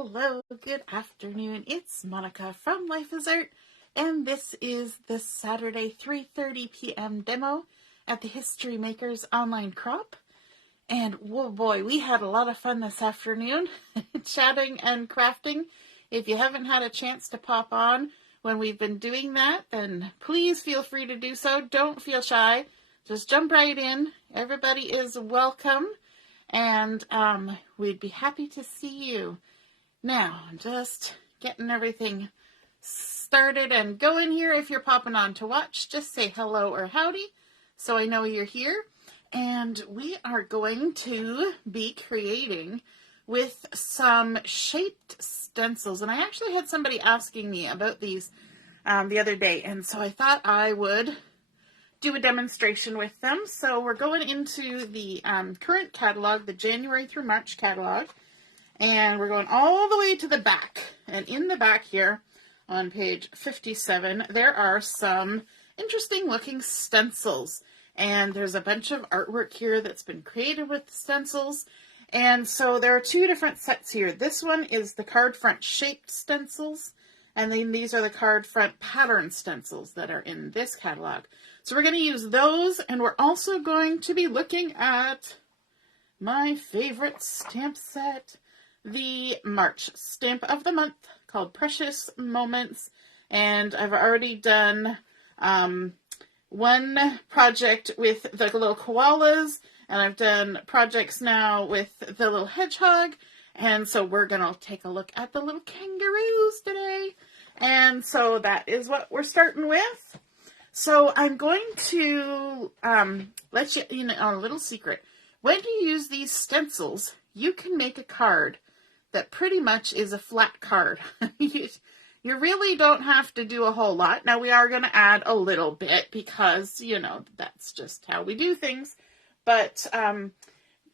Hello, good afternoon. It's Monica from Life is Art, and this is the Saturday 3:30 p.m. demo at the History Makers online crop. And whoa boy, we had a lot of fun this afternoon chatting and crafting. If you haven't had a chance to pop on when we've been doing that, then please feel free to do so. Don't feel shy. Just jump right in. Everybody is welcome, and we'd be happy to see you. Now, I'm just getting everything started and going here. If you're popping on to watch, just say hello or howdy so I know you're here. And we are going to be creating with some shaped stencils. And I actually had somebody asking me about these the other day, and so I thought I would do a demonstration with them. So we're going into the current catalog, the January through March catalog. And we're going all the way to the back. And in the back here, on page 57, there are some interesting looking stencils. And there's a bunch of artwork here that's been created with stencils. And so there are two different sets here. This one is the card front shaped stencils. And then these are the card front pattern stencils that are in this catalog. So we're going to use those. And we're also going to be looking at my favorite stamp set, the March stamp of the month, called Precious Moments. And I've already done one project with the little koalas, and I've done projects now with the little hedgehog. And so we're going to take a look at the little kangaroos today. And so that is what we're starting with. So I'm going to let you know a little secret. When you use these stencils, you can make a card that pretty much is a flat card. You really don't have to do a whole lot. Now, we are going to add a little bit because, you know, that's just how we do things. But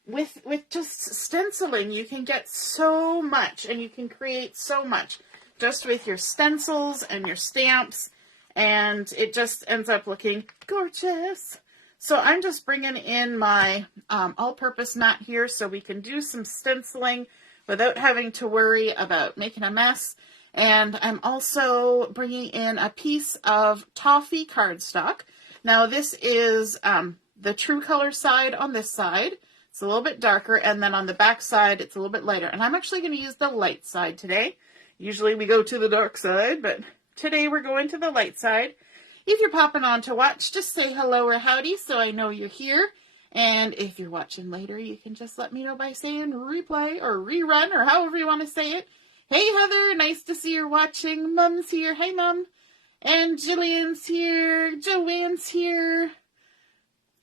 with just stenciling, you can get so much, and you can create so much just with your stencils and your stamps, and it just ends up looking gorgeous. So I'm just bringing in my all-purpose mat here so we can do some stenciling without having to worry about making a mess. And I'm also bringing in a piece of Toffee cardstock. Now this is the true color side on this side. It's a little bit darker, and then on the back side it's a little bit lighter. And I'm actually going to use the light side today. Usually we go to the dark side, but today we're going to the light side. If you're popping on to watch, just say hello or howdy so I know you're here. And if you're watching later, you can just let me know by saying replay or rerun or however you want to say it. Hey, Heather, nice to see you're watching. Mom's here. Hey, Mom. And Jillian's here. Joanne's here.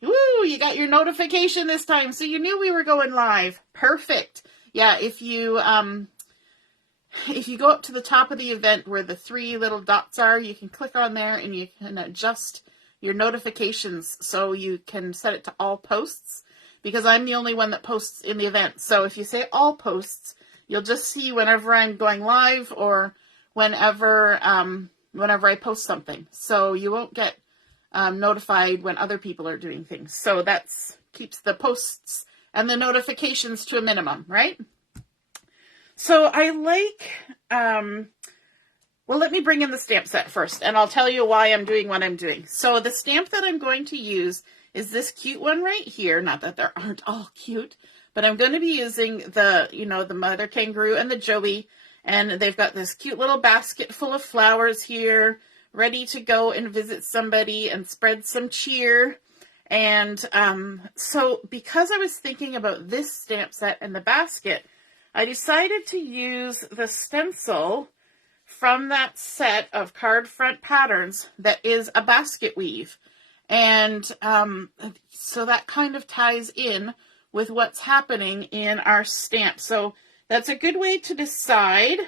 Woo, you got your notification this time, so you knew we were going live. Perfect. Yeah, if you go up to the top of the event where the three little dots are, you can click on there and you can adjust your notifications so you can set it to all posts, because I'm the only one that posts in the event. So if you say all posts, you'll just see whenever I'm going live or whenever I post something. So you won't get notified when other people are doing things. So that's keeps the posts and the notifications to a minimum, right? So I like, well, let me bring in the stamp set first, and I'll tell you why I'm doing what I'm doing. So the stamp that I'm going to use is this cute one right here. Not that there aren't all cute, but I'm going to be using the, the mother kangaroo and the Joey, and they've got this cute little basket full of flowers here, ready to go and visit somebody and spread some cheer. And so because I was thinking about this stamp set and the basket, I decided to use the stencil from that set of card front patterns that is a basket weave. And so that kind of ties in with what's happening in our stamp. So that's a good way to decide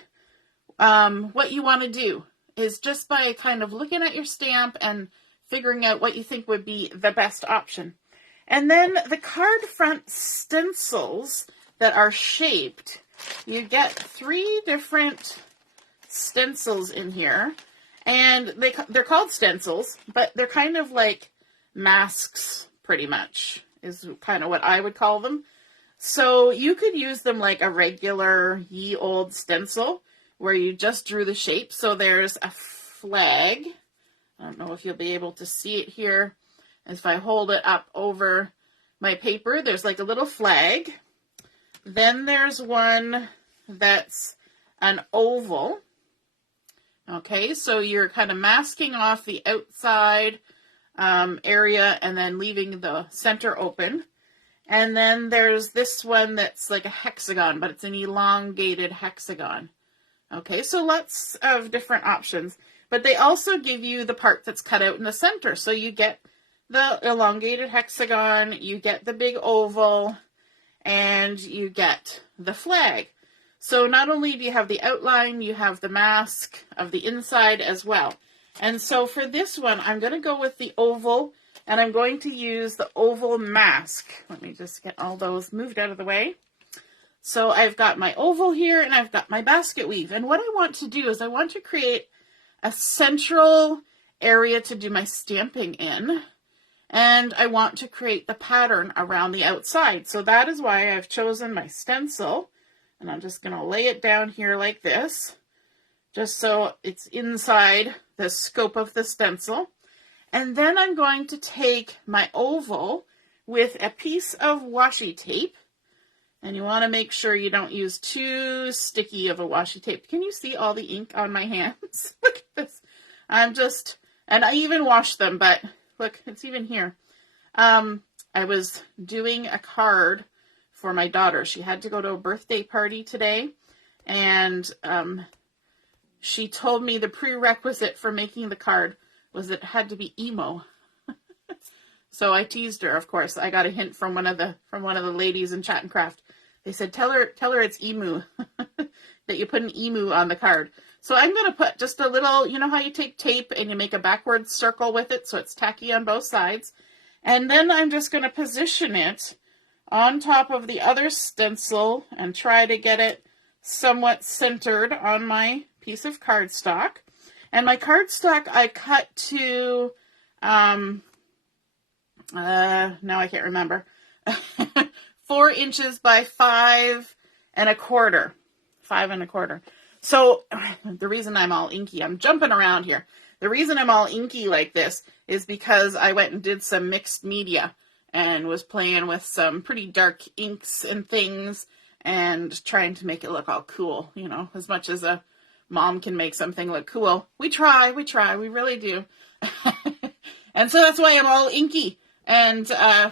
what you want to do, is just by kind of looking at your stamp and figuring out what you think would be the best option. And then the card front stencils that are shaped, you get three different stencils in here, and they're called stencils, but they're kind of like masks, pretty much, is kind of what I would call them. So you could use them like a regular ye old stencil where you just drew the shape. So there's a flag. I don't know if you'll be able to see it here. If I hold it up over my paper, there's like a little flag. Then there's one that's an oval. Okay, so you're kind of masking off the outside area and then leaving the center open. And then there's this one that's like a hexagon, but it's an elongated hexagon. Okay, so lots of different options. But they also give you the part that's cut out in the center. So you get the elongated hexagon, you get the big oval, and you get the flag. So not only do you have the outline, you have the mask of the inside as well. And so for this one, I'm going to go with the oval, and I'm going to use the oval mask. Let me just get all those moved out of the way. So I've got my oval here, and I've got my basket weave. And what I want to do is I want to create a central area to do my stamping in. And I want to create the pattern around the outside. So that is why I've chosen my stencil. And I'm just going to lay it down here like this, just so it's inside the scope of the stencil. And then I'm going to take my oval with a piece of washi tape. And you want to make sure you don't use too sticky of a washi tape. Can you see all the ink on my hands? Look at this. And I even washed them, but look, it's even here. I was doing a card for my daughter. She had to go to a birthday party today, and she told me the prerequisite for making the card was it had to be emo. So I teased her, of course. I got a hint from one of the ladies in Chat and Craft. They said, tell her it's emu, that you put an emu on the card. So I'm going to put just a little, you know how you take tape and you make a backward circle with it so it's tacky on both sides. And then I'm just going to position it on top of the other stencil and try to get it somewhat centered on my piece of cardstock. And my cardstock I cut to, now I can't remember, 4 inches by 5 1/4. 5 1/4. So the reason I'm all inky, I'm jumping around here. The reason I'm all inky like this is because I went and did some mixed media and was playing with some pretty dark inks and things and trying to make it look all cool, you know, as much as a mom can make something look cool. We try, we really do. And so that's why I'm all inky. And so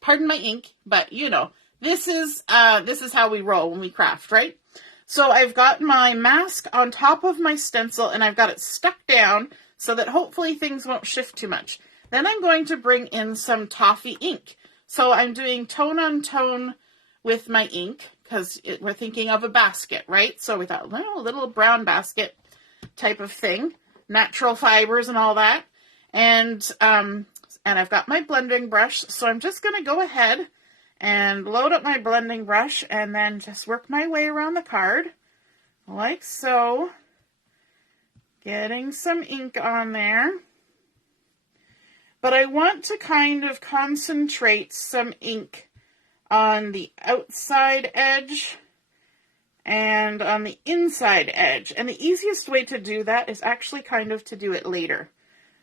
pardon my ink, but you know, this is how we roll when we craft, right? So I've got my mask on top of my stencil and I've got it stuck down so that hopefully things won't shift too much. Then I'm going to bring in some Toffee ink. So I'm doing tone on tone with my ink because we're thinking of a basket, right? So we thought, well, a little brown basket type of thing, natural fibers and all that. And I've got my blending brush. So I'm just going to go ahead and load up my blending brush and then just work my way around the card like so. Getting some ink on there. But I want to kind of concentrate some ink on the outside edge and on the inside edge. And the easiest way to do that is actually kind of to do it later.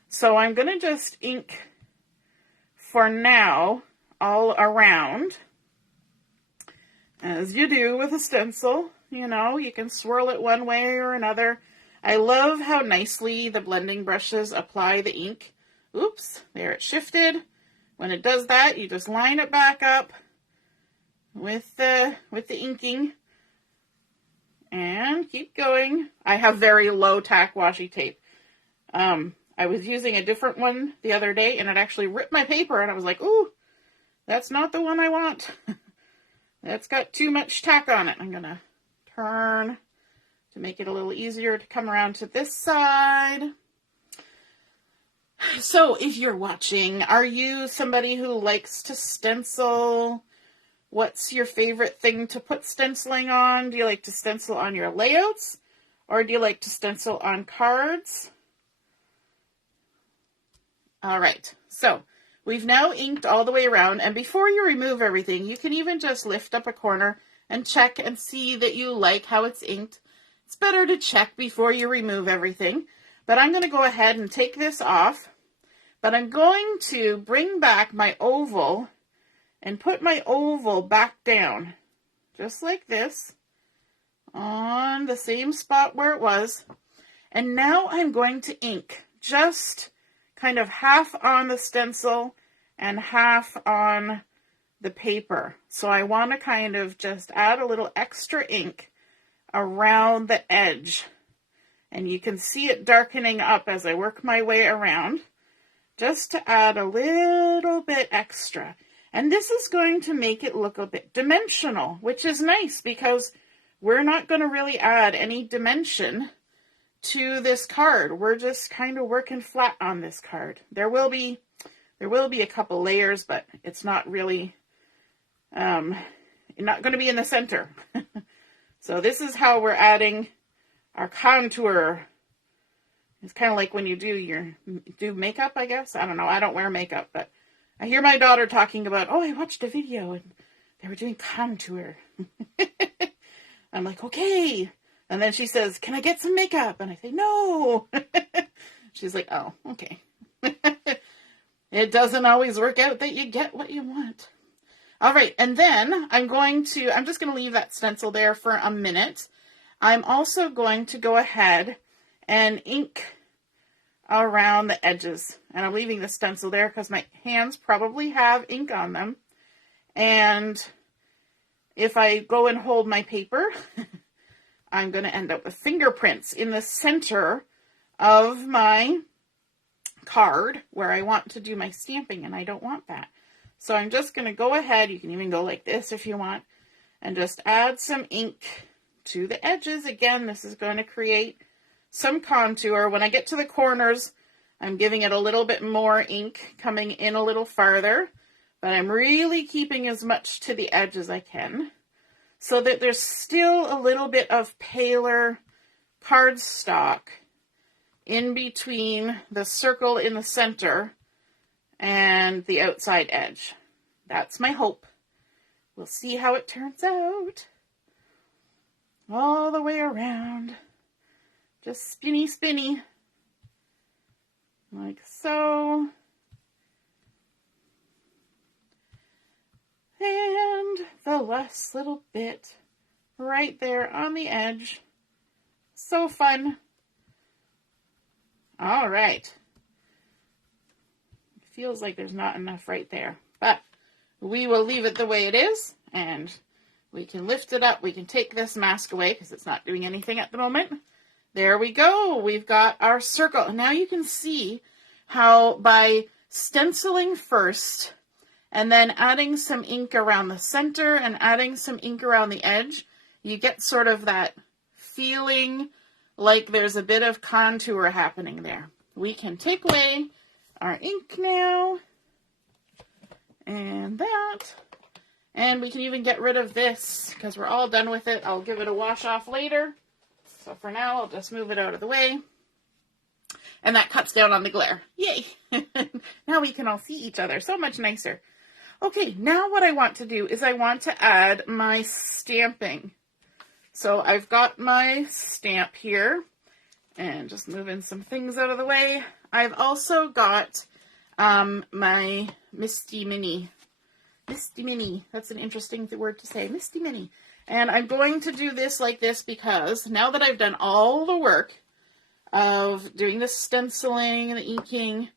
So I'm going to just ink for now all around, as you do with a stencil. You know, you can swirl it one way or another. I love how nicely the blending brushes apply the ink. Oops, there it shifted. When it does that, you just line it back up with the inking and keep going. I have very low tack washi tape. I was using a different one the other day and it actually ripped my paper and I was like, ooh, that's not the one I want. That's got too much tack on it. I'm going to turn to make it a little easier to come around to this side. So if you're watching, are you somebody who likes to stencil? What's your favorite thing to put stenciling on? Do you like to stencil on your layouts? Or do you like to stencil on cards? All right. So we've now inked all the way around, and before you remove everything, you can even just lift up a corner and check and see that you like how it's inked. It's better to check before you remove everything, but I'm going to go ahead and take this off, but I'm going to bring back my oval and put my oval back down, just like this, on the same spot where it was. And now I'm going to ink just kind of half on the stencil and half on the paper. So I want to kind of just add a little extra ink around the edge. And you can see it darkening up as I work my way around, just to add a little bit extra. And this is going to make it look a bit dimensional, which is nice because we're not going to really add any dimension to this card. We're just kind of working flat on this card. There will be a couple layers, but it's not really, not going to be in the center. So this is how we're adding our contour. It's kind of like when you do makeup, I guess. I don't know. I don't wear makeup, but I hear my daughter talking about, oh, I watched a video and they were doing contour. I'm like, okay. And then she says, can I get some makeup? And I say, no. She's like, oh, okay. It doesn't always work out that you get what you want. All right. And then I'm just going to leave that stencil there for a minute. I'm also going to go ahead and ink around the edges. And I'm leaving the stencil there because my hands probably have ink on them. And if I go and hold my paper, I'm going to end up with fingerprints in the center of my card where I want to do my stamping, and I don't want that. So I'm just going to go ahead, you can even go like this if you want, and just add some ink to the edges. Again, this is going to create some contour. When I get to the corners, I'm giving it a little bit more ink, coming in a little farther, but I'm really keeping as much to the edge as I can, so that there's still a little bit of paler cardstock in between the circle in the center and the outside edge. That's my hope. We'll see how it turns out. All the way around. Just spinny, spinny. Like so. And the last little bit right there on the edge. So fun. All right. Feels like there's not enough right there, but we will leave it the way it is, and we can lift it up. We can take this mask away because it's not doing anything at the moment. There we go. We've got our circle. And now you can see how by stenciling first and then adding some ink around the center and adding some ink around the edge, you get sort of that feeling like there's a bit of contour happening there. We can take away our ink now, and that, and we can even get rid of this because we're all done with it. I'll give it a wash off later, so for now I'll just move it out of the way, and that cuts down on the glare. Yay! Now we can all see each other so much nicer. Okay, now what I want to do is I want to add my stamping. So I've got my stamp here, and just moving some things out of the way. I've also got my Misty Mini. Misty Mini. That's an interesting word to say. Misty Mini. And I'm going to do this like this because now that I've done all the work of doing the stenciling and the inking,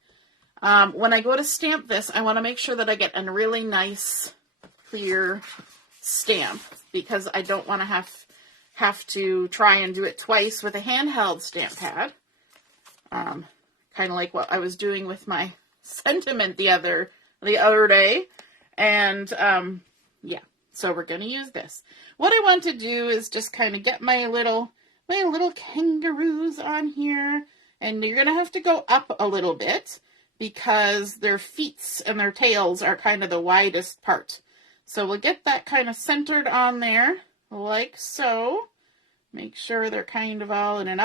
when I go to stamp this, I want to make sure that I get a really nice, clear stamp because I don't want to have to try and do it twice with a handheld stamp pad. Kind of like what I was doing with my sentiment the other day. And, yeah, so we're going to use this. What I want to do is just kind of get my little kangaroos on here. And you're going to have to go up a little bit because their feet and their tails are kind of the widest part. So we'll get that kind of centered on there, like so. Make sure they're kind of all in an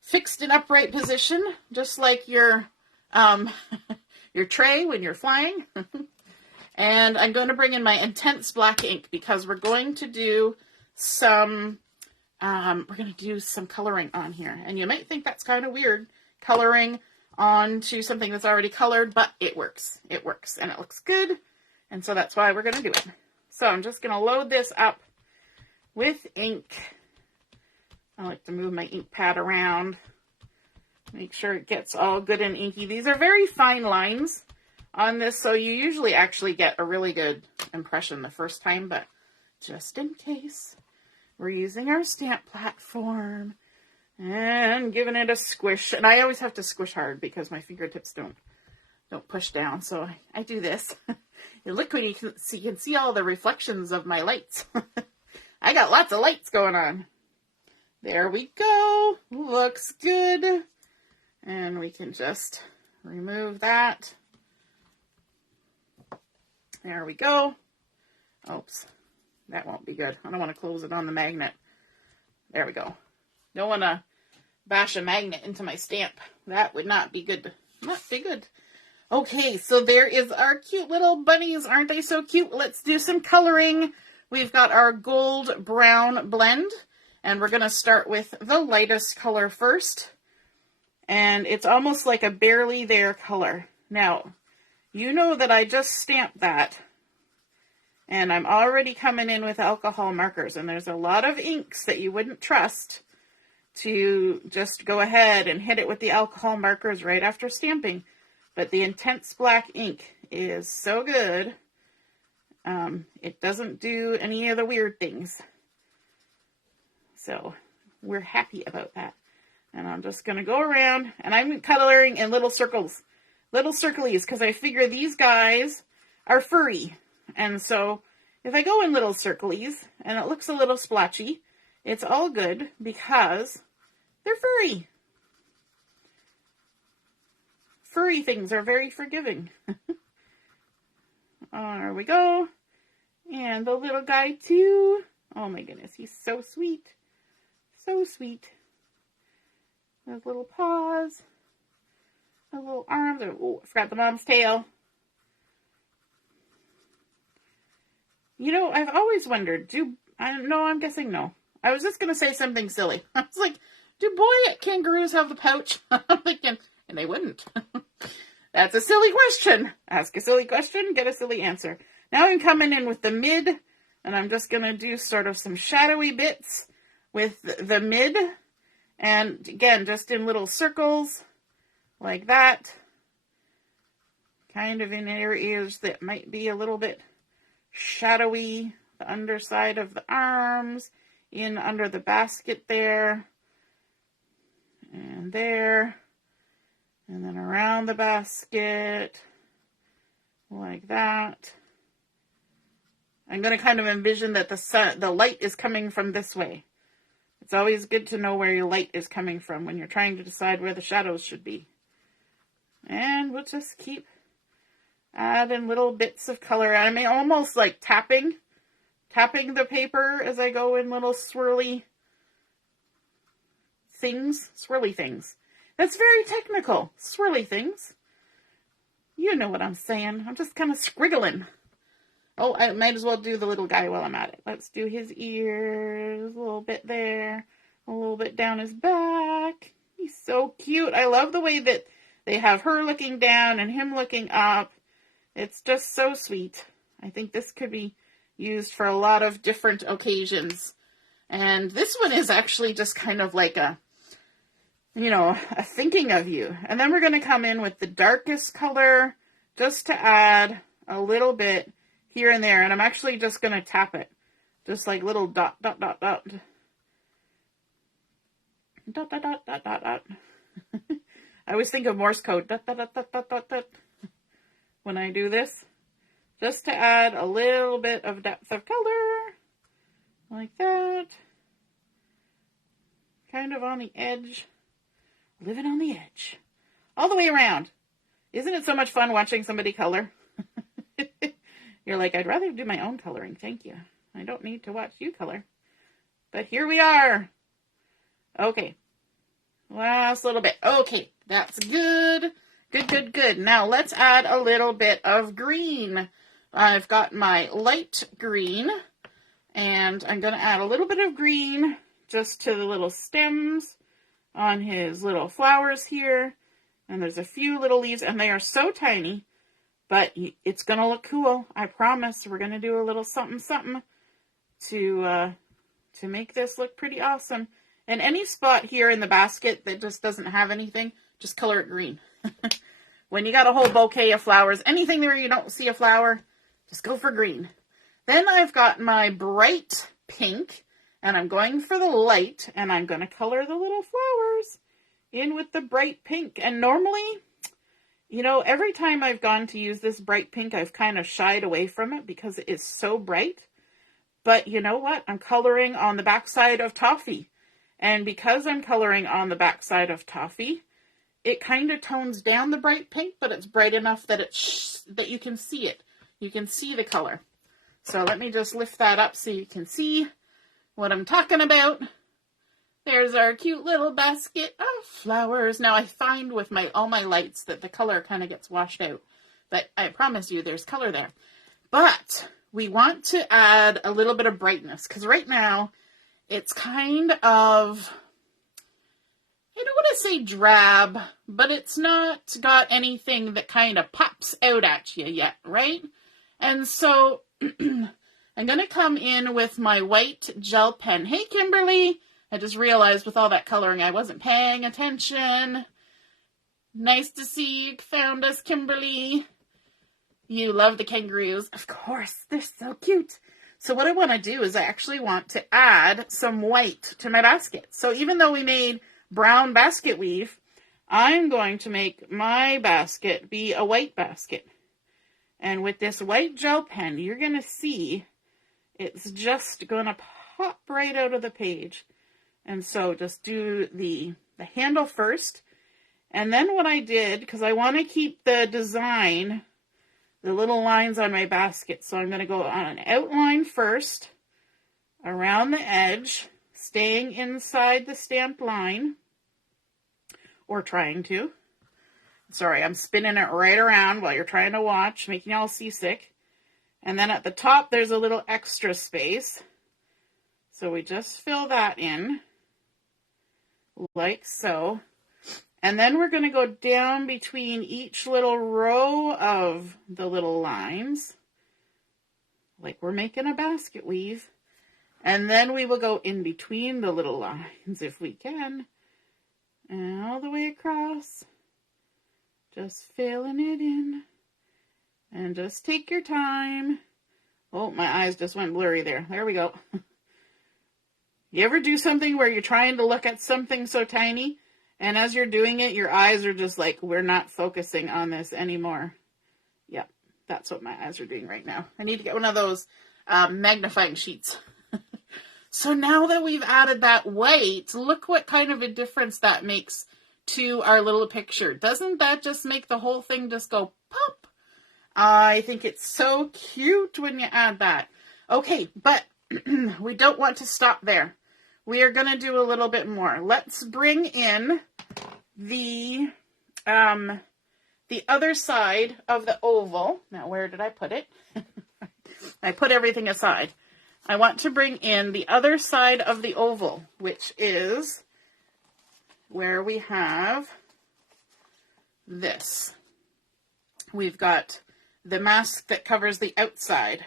fixed and upright position, just like your tray when you're flying. And I'm going to bring in my intense black ink because we're going to do some coloring on here. And you might think that's kind of weird, coloring onto something that's already colored, but it works. It works and it looks good. And so that's why we're going to do it. So I'm just going to load this up with ink. I like to move my ink pad around, make sure it gets all good and inky. These are very fine lines on this, so you usually actually get a really good impression the first time, but just in case, we're using our stamp platform and giving it a squish. And I always have to squish hard because my fingertips don't push down, so I do this. Look, when you can see all the reflections of my lights. I got lots of lights going on. There we go. Looks good. And we can just remove that. There we go. Oops. That won't be good. I don't want to close it on the magnet. There we go. Don't want to bash a magnet into my stamp. That would not be good. Not be good. Okay, so there is our cute little bunnies. Aren't they so cute? Let's do some coloring. We've got our gold brown blend, and we're going to start with the lightest color first. And it's almost like a barely there color. Now, you know that I just stamped that, and I'm already coming in with alcohol markers, and there's a lot of inks that you wouldn't trust to just go ahead and hit it with the alcohol markers right after stamping. But the intense black ink is so good. It doesn't do any of the weird things. So we're happy about that. And I'm just going to go around, and I'm coloring in little circles, little circlies, because I figure these guys are furry. And so if I go in little circlies and it looks a little splotchy, it's all good because they're furry. Furry things are very forgiving. There we go. And the little guy too. Oh my goodness, he's so sweet. So sweet. Those little paws. Those little arms. Oh, I forgot the mom's tail. You know, I've always wondered, I'm guessing no. I was just going to say something silly. I was like, do boy kangaroos have the pouch? I'm thinking, and they wouldn't. That's a silly question. Ask a silly question, get a silly answer. Now I'm coming in with the mid, and I'm just going to do sort of some shadowy bits with the mid. And again, just in little circles like that. Kind of in areas that might be a little bit shadowy. The underside of the arms, in under the basket there. And there. And then around the basket. Like that. I'm going to kind of envision that the light is coming from this way. It's always good to know where your light is coming from when you're trying to decide where the shadows should be. And we'll just keep adding little bits of color. I mean, almost like tapping the paper as I go in little swirly things. That's very technical. Swirly things. You know what I'm saying. I'm just kind of scriggling. Oh, I might as well do the little guy while I'm at it. Let's do his ears, a little bit there, a little bit down his back. He's so cute. I love the way that they have her looking down and him looking up. It's just so sweet. I think this could be used for a lot of different occasions. And this one is actually just kind of like a thinking of you. And then we're going to come in with the darkest color just to add a little bit here and there, and I'm actually just going to tap it. Just like little dot, dot, dot, dot. Dot, dot, dot, dot, dot, dot. I always think of Morse code. Dot, dot, dot, dot, dot, dot, dot. When I do this. Just to add a little bit of depth of color. Like that. Kind of on the edge. Living on the edge. All the way around. Isn't it so much fun watching somebody color? You're like, I'd rather do my own coloring, thank you. I don't need to watch you color. But here we are. Okay. Last little bit. Okay, that's good. Good, good, good. Now let's add a little bit of green. I've got my light green, and I'm going to add a little bit of green just to the little stems on his little flowers here. And there's a few little leaves, and they are so tiny, but it's going to look cool. I promise. We're going to do a little something, something to make this look pretty awesome. And any spot here in the basket that just doesn't have anything, just color it green. When you got a whole bouquet of flowers, anything where you don't see a flower, just go for green. Then I've got my bright pink, and I'm going for the light, and I'm going to color the little flowers in with the bright pink. And normally, you know, every time I've gone to use this bright pink, I've kind of shied away from it because it is so bright. But you know what? I'm coloring on the backside of Toffee. And because I'm coloring on the backside of Toffee, it kind of tones down the bright pink, but it's bright enough that that you can see it. You can see the color. So let me just lift that up so you can see what I'm talking about. There's our cute little basket of flowers. Now I find with all my lights that the color kind of gets washed out, but I promise you there's color there. But we want to add a little bit of brightness because right now it's kind of, I don't want to say drab, but it's not got anything that kind of pops out at you yet, right? And so I'm going to come in with my white gel pen. Hey, Kimberly. I just realized with all that coloring, I wasn't paying attention. Nice to see you found us, Kimberly. You love the kangaroos. Of course, they're so cute. So what I want to do is I actually want to add some white to my basket. So even though we made brown basket weave, I'm going to make my basket be a white basket. And with this white gel pen, you're going to see it's just going to pop right out of the page. And so just do the handle first. And then what I did, because I want to keep the design, the little lines on my basket. So I'm going to go on an outline first, around the edge, staying inside the stamped line, or trying to. Sorry, I'm spinning it right around while you're trying to watch, making y'all seasick. And then at the top, there's a little extra space. So we just fill that in, like so. And then we're going to go down between each little row of the little lines, like we're making a basket weave. And then we will go in between the little lines if we can, and all the way across, just filling it in. And just take your time. Oh, my eyes just went blurry there. There we go. You ever do something where you're trying to look at something so tiny, and as you're doing it, your eyes are just like, we're not focusing on this anymore. Yep, that's what my eyes are doing right now. I need to get one of those magnifying sheets. So now that we've added that white, look what kind of a difference that makes to our little picture. Doesn't that just make the whole thing just go pop? I think it's so cute when you add that. Okay, but we don't want to stop there. We are going to do a little bit more. Let's bring in the other side of the oval. Now, where did I put it? I put everything aside. I want to bring in the other side of the oval, which is where we have this. We've got the mask that covers the outside.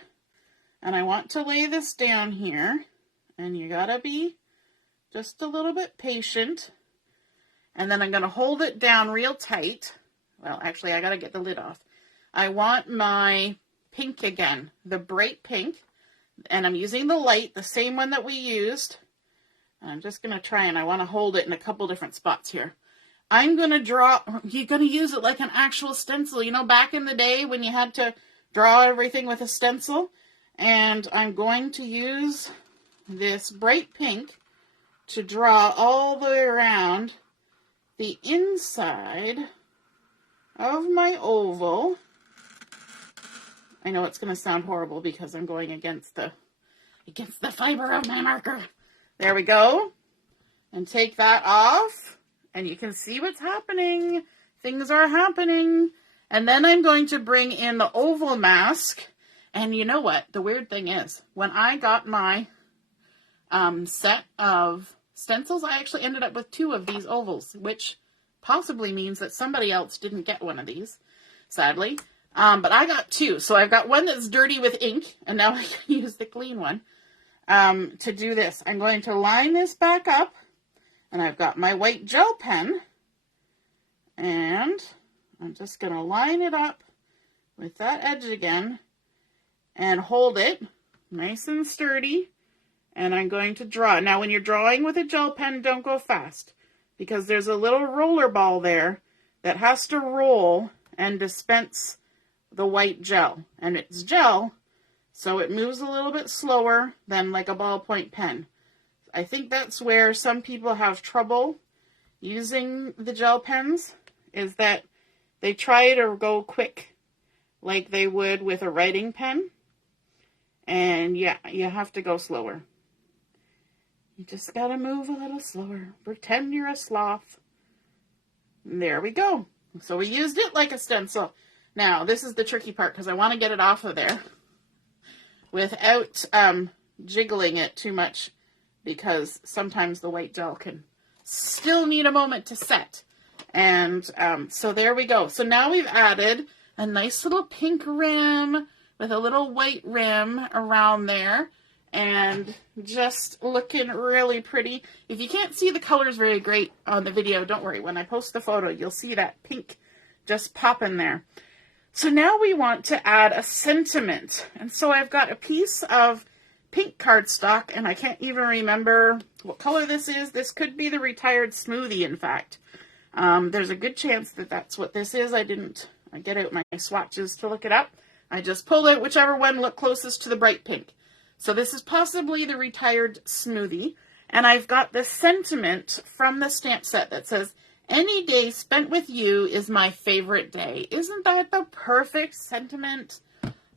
And I want to lay this down here. And you gotta be just a little bit patient. And then I'm going to hold it down real tight. Well, actually, I gotta get the lid off. I want my pink again, the bright pink. And I'm using the light, the same one that we used. I'm just going to try, and I want to hold it in a couple different spots here. I'm going to draw, you're going to use it like an actual stencil. You know, back in the day when you had to draw everything with a stencil. And I'm going to use this bright pink to draw all the way around the inside of my oval. I know it's going to sound horrible because I'm going against the fiber of my marker. There we go. And take that off. And you can see what's happening. Things are happening. And then I'm going to bring in the oval mask. And you know what? The weird thing is, when I got my set of stencils, I actually ended up with 2 of these ovals, which possibly means that somebody else didn't get one of these, sadly. But I got 2. So I've got one that's dirty with ink, and now I can use the clean one to do this. I'm going to line this back up, and I've got my white gel pen, and I'm just going to line it up with that edge again and hold it nice and sturdy, and I'm going to draw. Now, when you're drawing with a gel pen, don't go fast, because there's a little roller ball there that has to roll and dispense the white gel. And it's gel, so it moves a little bit slower than like a ballpoint pen. I think that's where some people have trouble using the gel pens, is that they try to go quick like they would with a writing pen. And yeah, you have to go slower. You just gotta move a little slower. Pretend you're a sloth. And there we go. So we used it like a stencil. Now, this is the tricky part, because I want to get it off of there without jiggling it too much, because sometimes the white gel can still need a moment to set. And so there we go. So now we've added a nice little pink rim with a little white rim around there, and just looking really pretty. If you can't see the colors very great on the video, don't worry. When I post the photo, you'll see that pink just pop in there. So now we want to add a sentiment. And so I've got a piece of pink cardstock, and I can't even remember what color this is. This could be the Retired Smoothie, in fact. There's a good chance that that's what this is. I didn't get out my swatches to look it up. I just pulled out whichever one looked closest to the bright pink. So this is possibly the Retired Smoothie. And I've got the sentiment from the stamp set that says, "Any day spent with you is my favorite day." Isn't that the perfect sentiment?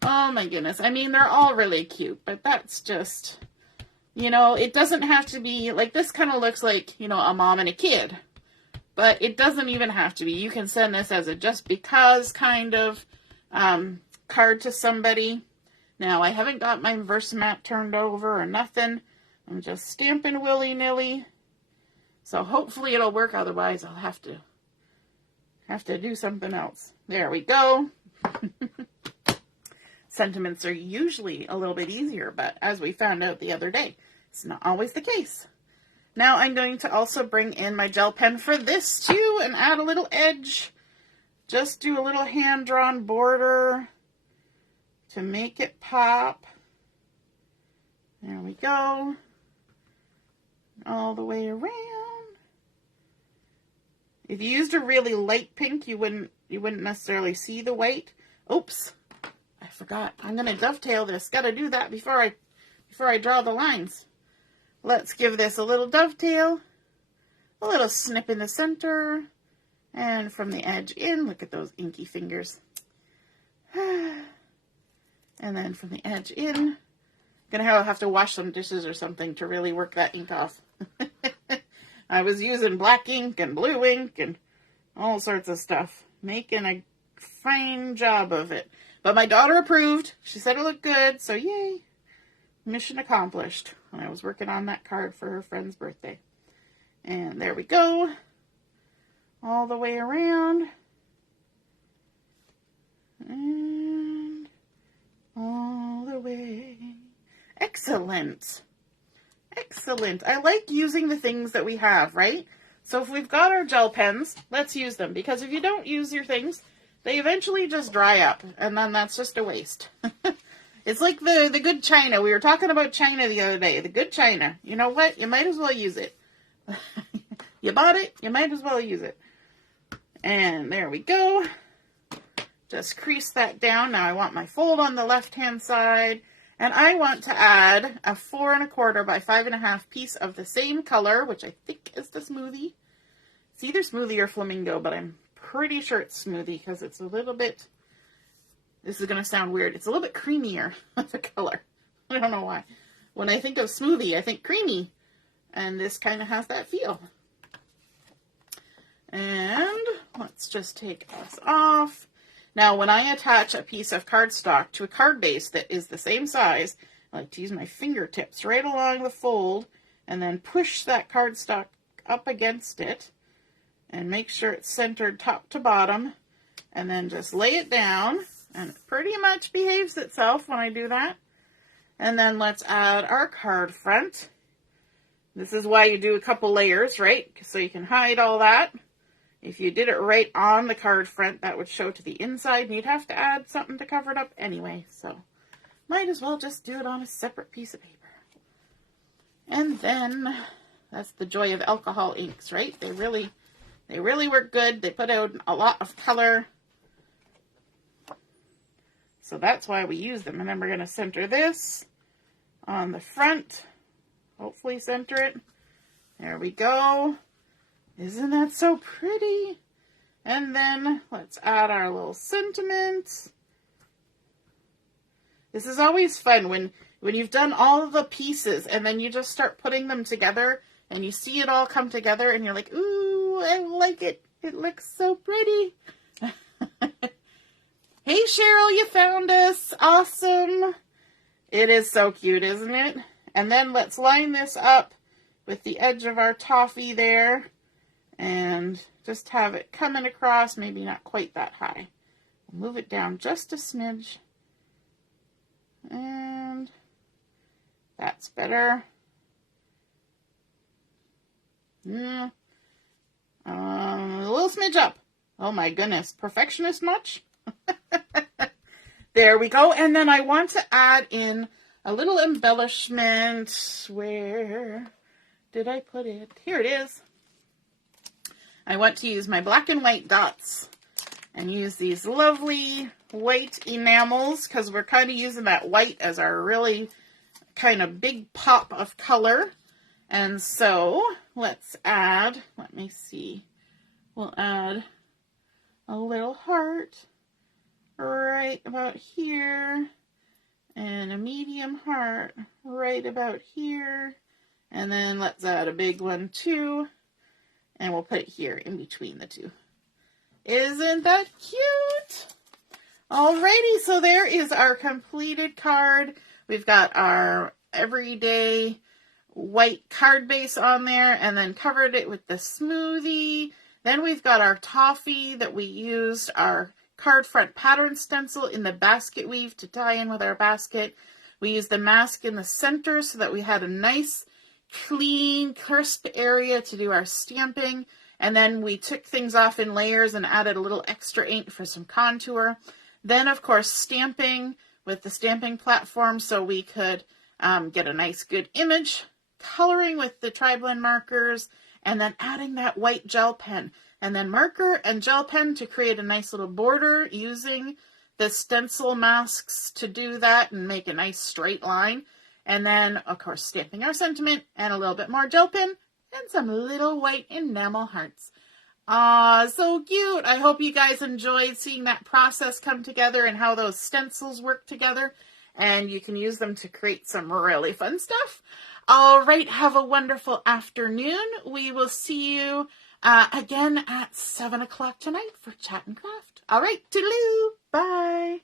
Oh my goodness. I mean, they're all really cute, but that's just, you know, it doesn't have to be, like, this kind of looks like, you know, a mom and a kid. But it doesn't even have to be. You can send this as a just because kind of card to somebody. Now, I haven't got my Versamat turned over or nothing. I'm just stamping willy-nilly. So hopefully it'll work. Otherwise, I'll have to do something else. There we go. Sentiments are usually a little bit easier, but as we found out the other day, it's not always the case. Now I'm going to also bring in my gel pen for this too and add a little edge. Just do a little hand-drawn border to make it pop. There we go. All the way around. If you used a really light pink, you wouldn't necessarily see the white. Oops, I forgot. I'm going to dovetail this. Got to do that before I draw the lines. Let's give this a little dovetail, a little snip in the center, and from the edge in. Look at those inky fingers. And then from the edge in. Gonna have to wash some dishes or something to really work that ink off. I was using black ink and blue ink and all sorts of stuff, making a fine job of it. But my daughter approved. She said it looked good, so yay. Mission accomplished. And I was working on that card for her friend's birthday. And there we go. All the way around. And all the way. Excellent. Excellent. I like using the things that we have, right? So if we've got our gel pens, let's use them. Because if you don't use your things, they eventually just dry up. And then that's just a waste. It's like the good china. We were talking about china the other day. The good china. You know what? You might as well use it. You bought it. You might as well use it. And there we go. Just crease that down. Now I want my fold on the left-hand side. And I want to add a 4 1/4 by 5 1/2 piece of the same color, which I think is the Smoothie. It's either Smoothie or Flamingo, but I'm pretty sure it's Smoothie because it's a little bit, this is going to sound weird, it's a little bit creamier of the color. I don't know why. When I think of Smoothie, I think creamy. And this kind of has that feel. And let's just take this off. Now, when I attach a piece of cardstock to a card base that is the same size, I like to use my fingertips right along the fold and then push that cardstock up against it and make sure it's centered top to bottom, and then just lay it down, and it pretty much behaves itself when I do that. And then let's add our card front. This is why you do a couple layers, right? So you can hide all that. If you did it right on the card front, that would show to the inside, and you'd have to add something to cover it up anyway. So might as well just do it on a separate piece of paper. And then, that's the joy of alcohol inks, right? They really work good. They put out a lot of color. So that's why we use them. And then we're going to center this on the front. Hopefully center it. There we go. Isn't that so pretty? And then let's add our little sentiments. This is always fun when you've done all of the pieces and then you just start putting them together and you see it all come together and you're like, ooh, I like it. It looks so pretty. Hey, Cheryl, you found us. Awesome. It is so cute, isn't it? And then let's line this up with the edge of our toffee there and just have it coming across, maybe not quite that high. Move it down just a smidge. And that's better. A little smidge up. Oh my goodness. Perfectionist much? There we go. And then I want to add in a little embellishment. Where did I put it? Here it is. I want to use my black and white dots and use these lovely white enamels because we're kind of using that white as our really kind of big pop of color. And so let's add, let me see, we'll add a little heart right about here and a medium heart right about here. And then let's add a big one too. And we'll put it here in between the two. Isn't that cute? Alrighty, so there is our completed card. We've got our everyday white card base on there and then covered it with the smoothie. Then we've got our toffee that we used our card front pattern stencil in the basket weave to tie in with our basket. We used the mask in the center so that we had a nice, clean, crisp area to do our stamping. And then we took things off in layers and added a little extra ink for some contour. Then, of course, stamping with the stamping platform so we could get a nice, good image. Coloring with the tri-blend markers. And then adding that white gel pen. And then marker and gel pen to create a nice little border using the stencil masks to do that and make a nice straight line. And then, of course, stamping our sentiment and a little bit more gel pen and some little white enamel hearts. Ah, so cute. I hope you guys enjoyed seeing that process come together and how those stencils work together. And you can use them to create some really fun stuff. All right, have a wonderful afternoon. We will see you again at 7 o'clock tonight for Chat and Craft. All right, toodaloo. Bye.